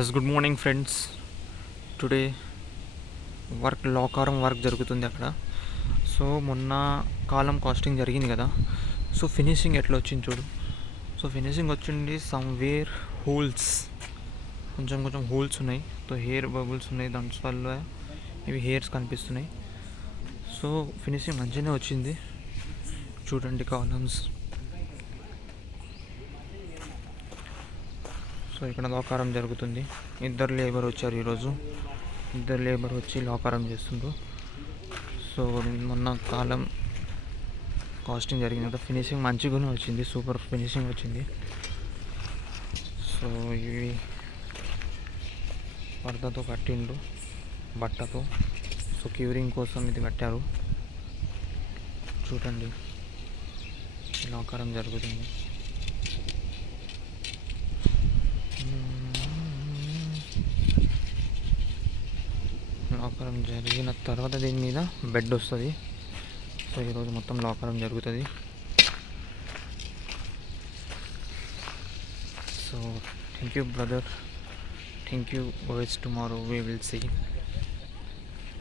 Yes good morning friends. Today లోకారం work జరుగుతుంది అక్కడ. సో మొన్న కాలం కాస్టింగ్ జరిగింది కదా. సో ఫినిషింగ్ ఎట్లా వచ్చింది చూడు. సో ఫినిషింగ్ వచ్చింది సమ్వేర్ హోల్స్, కొంచెం కొంచెం హోల్స్ ఉన్నాయి. సో హెయిర్ బబుల్స్ ఉన్నాయి, దాని వల్ల ఇవి హెయిర్స్ కనిపిస్తున్నాయి. సో ఫినిషింగ్ మంచిగానే వచ్చింది. చూడండి కాలమ్స్. సో ఇక్కడ లోకారం జరుగుతుంది. ఇద్దరు లేబర్ వచ్చారు ఈరోజు. ఇద్దరు లేబర్ వచ్చి లోకారం చేస్తుండ్రు. సో మొన్న కాలం కాస్టింగ్ జరిగింది కదా, ఫినిషింగ్ మంచిగానే వచ్చింది, సూపర్ ఫినిషింగ్ వచ్చింది. సో ఇవి పరదతో కట్టిండు, బట్టతో. సో క్యూరింగ్ కోసం ఇది కట్టారు. చూడండి లోకారం జరుగుతుంది. లోకారం జరిగిన తర్వాత దీని మీద బెడ్ వస్తుంది. సో ఈరోజు మొత్తం లోకారం జరుగుతుంది. So thank you brother, thank you. Boys, tomorrow we will see.